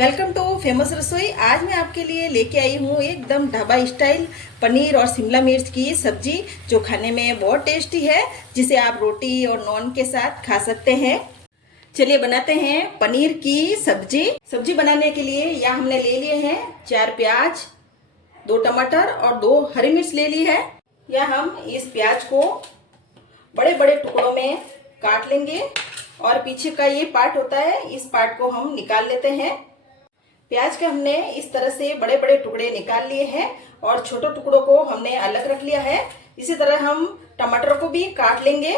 Welcome two famous रसोई। आज मैं आपके लिए लेके आई हूँ एकदम ढाबा स्टाइल पनीर और शिमला मिर्च की सब्जी, जो खाने में बहुत टेस्टी है, जिसे आप रोटी और नॉन के साथ खा सकते हैं। चलिए बनाते हैं पनीर की सब्जी। सब्जी बनाने के लिए यहाँ हमने ले लिए हैं 4 प्याज, 2 टमाटर और 2 हरी मिर्च ले ली है। या हम इस प्याज को बड़े बड़े टुकड़ों में काट लेंगे और पीछे का ये पार्ट होता है, इस पार्ट को हम निकाल लेते हैं। प्याज के हमने इस तरह से बड़े बड़े टुकड़े निकाल लिए हैं और छोटे टुकड़ों को हमने अलग रख लिया है। इसी तरह हम टमाटर को भी काट लेंगे।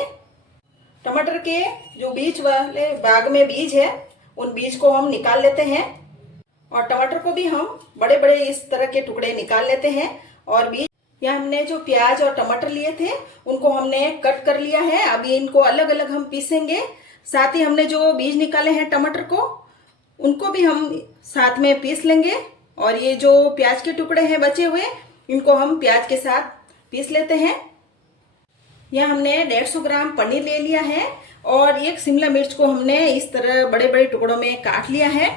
टमाटर के जो बीज वाले भाग में बीज है, उन बीज को हम निकाल लेते हैं और टमाटर को भी हम बड़े बड़े इस तरह के टुकड़े निकाल लेते हैं। और बीज या हमने जो प्याज और टमाटर लिए थे उनको हमने कट कर लिया है। अभी इनको अलग अलग हम पीसेंगे। साथ ही हमने जो बीज निकाले हैं टमाटर को, उनको भी हम साथ में पीस लेंगे। और ये जो प्याज के टुकड़े हैं बचे हुए, इनको हम प्याज के साथ पीस लेते हैं। यहाँ हमने 150 ग्राम पनीर ले लिया है और एक शिमला मिर्च को हमने इस तरह बड़े बड़े टुकड़ों में काट लिया है।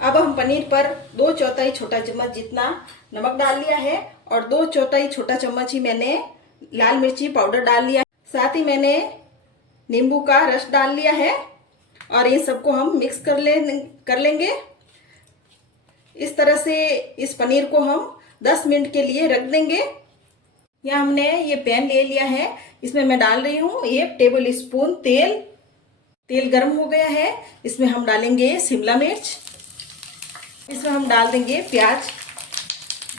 अब हम पनीर पर 2/4 छोटा चम्मच जितना नमक डाल लिया है और 2/4 छोटा चम्मच ही मैंने लाल मिर्ची पाउडर डाल लिया है। साथ ही मैंने नींबू का रस डाल लिया है और इन सबको हम मिक्स कर लेंगे। इस तरह से इस पनीर को हम 10 मिनट के लिए रख देंगे। यहाँ हमने ये पैन ले लिया है, इसमें मैं डाल रही हूँ 1 टेबल स्पून तेल। तेल गर्म हो गया है, इसमें हम डालेंगे शिमला मिर्च, इसमें हम डाल देंगे प्याज,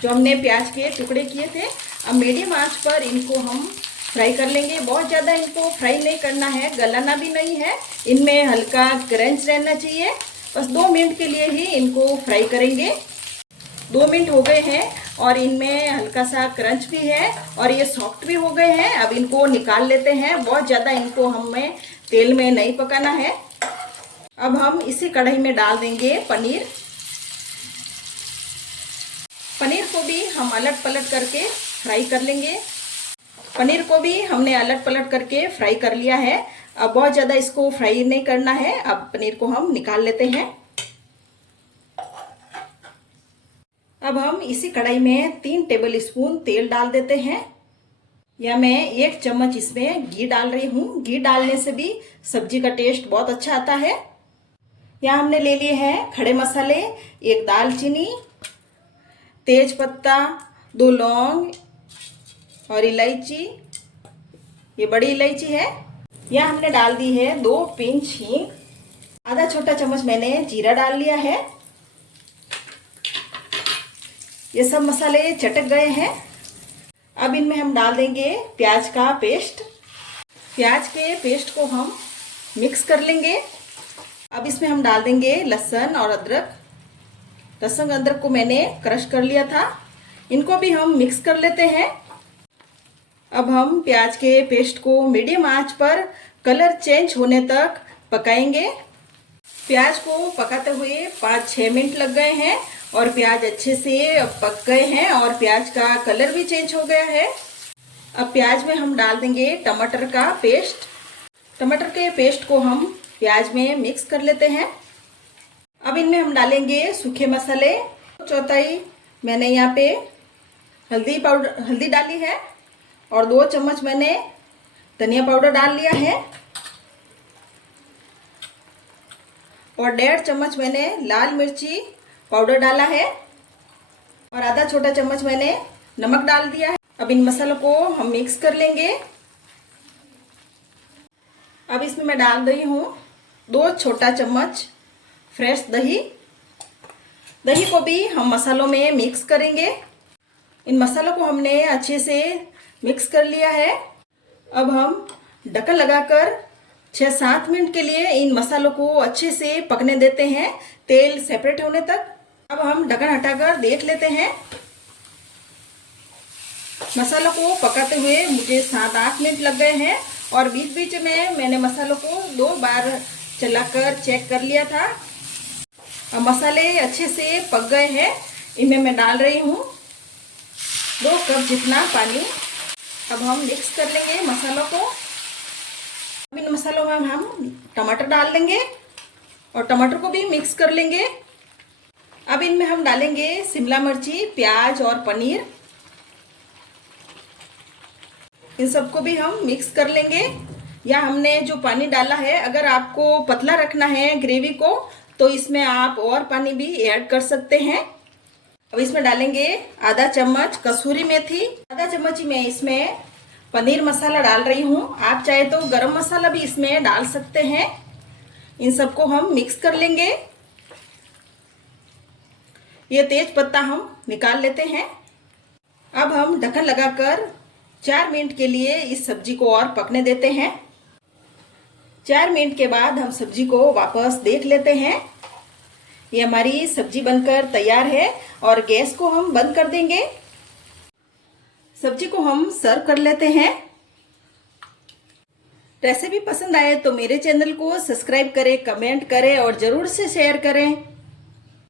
जो हमने प्याज के टुकड़े किए थे। अब मीडियम आंच पर इनको हम फ्राई कर लेंगे। बहुत ज़्यादा इनको फ्राई नहीं करना है, गलाना भी नहीं है। इनमें हल्का क्रंच रहना चाहिए। बस 2 मिनट के लिए ही इनको फ्राई करेंगे। 2 मिनट हो गए हैं और इनमें हल्का सा क्रंच भी है और ये सॉफ्ट भी हो गए हैं। अब इनको निकाल लेते हैं। बहुत ज़्यादा इनको हमें तेल में नहीं पकाना है। अब हम इसी कढ़ाई में डाल देंगे पनीर। पनीर को भी हम अलट पलट करके फ्राई कर लेंगे। पनीर को भी हमने अलट पलट करके फ्राई कर लिया है। अब बहुत ज़्यादा इसको फ्राई नहीं करना है। अब पनीर को हम निकाल लेते हैं। अब हम इसी कढ़ाई में 3 टेबल स्पून तेल डाल देते हैं। या मैं 1 चम्मच इसमें घी डाल रही हूँ। घी डालने से भी सब्जी का टेस्ट बहुत अच्छा आता है। यहाँ हमने ले लिए हैं खड़े मसाले, 1 दालचीनी, तेज पत्ता, 2 लौंग और इलायची, ये बड़ी इलायची है। यहाँ हमने डाल दी है 2 पिंच हींग। आधा छोटा चम्मच मैंने जीरा डाल लिया है। ये सब मसाले चटक गए हैं। अब इनमें हम डाल देंगे प्याज का पेस्ट। प्याज के पेस्ट को हम मिक्स कर लेंगे। अब इसमें हम डाल देंगे लहसुन और अदरक। लहसुन अदरक को मैंने क्रश कर लिया था, इनको भी हम मिक्स कर लेते हैं। अब हम प्याज के पेस्ट को मीडियम आंच पर कलर चेंज होने तक पकाएंगे। प्याज को पकाते हुए 5-6 मिनट लग गए हैं और प्याज अच्छे से पक गए हैं और प्याज का कलर भी चेंज हो गया है। अब प्याज में हम डाल देंगे टमाटर का पेस्ट। टमाटर के पेस्ट को हम प्याज में मिक्स कर लेते हैं। अब इनमें हम डालेंगे सूखे मसाले। 1/4 मैंने यहाँ पे हल्दी डाली है और 2 चम्मच मैंने धनिया पाउडर डाल लिया है और 1.5 चम्मच मैंने लाल मिर्ची पाउडर डाला है और आधा छोटा चम्मच मैंने नमक डाल दिया है। अब इन मसालों को हम मिक्स कर लेंगे। अब इसमें मैं डाल रही हूँ 2 छोटा चम्मच फ्रेश दही। दही को भी हम मसालों में मिक्स करेंगे। इन मसालों को हमने अच्छे से मिक्स कर लिया है। अब हम ढक्कन लगाकर 6-7 मिनट के लिए इन मसालों को अच्छे से पकने देते हैं, तेल सेपरेट होने तक। अब हम ढक्कन हटाकर देख लेते हैं। मसालों को पकाते हुए मुझे 7-8 मिनट लग गए हैं और बीच बीच में मैंने मसालों को 2 बार चलाकर चेक कर लिया था। अब मसाले अच्छे से पक गए हैं। इनमें मैं डाल रही हूँ 2 कप जितना पानी। अब हम मिक्स कर लेंगे मसालों को। अब इन मसालों में हम टमाटर डाल देंगे और टमाटर को भी मिक्स कर लेंगे। अब इनमें हम डालेंगे शिमला मिर्ची, प्याज और पनीर। इन सबको भी हम मिक्स कर लेंगे। या हमने जो पानी डाला है, अगर आपको पतला रखना है ग्रेवी को तो इसमें आप और पानी भी ऐड कर सकते हैं। अब इसमें डालेंगे आधा चम्मच कसूरी मेथी, आधा चम्मच ही मैं इसमें पनीर मसाला डाल रही हूँ। आप चाहे तो गरम मसाला भी इसमें डाल सकते हैं। इन सबको हम मिक्स कर लेंगे। ये तेज पत्ता हम निकाल लेते हैं। अब हम ढक्कन लगाकर 4 मिनट के लिए इस सब्जी को और पकने देते हैं। 4 मिनट के बाद हम सब्जी को वापस देख लेते हैं। ये हमारी सब्जी बनकर तैयार है और गैस को हम बंद कर देंगे। सब्जी को हम सर्व कर लेते हैं। रेसिपी पसंद आए तो मेरे चैनल को सब्सक्राइब करें, कमेंट करें और ज़रूर से शेयर करें।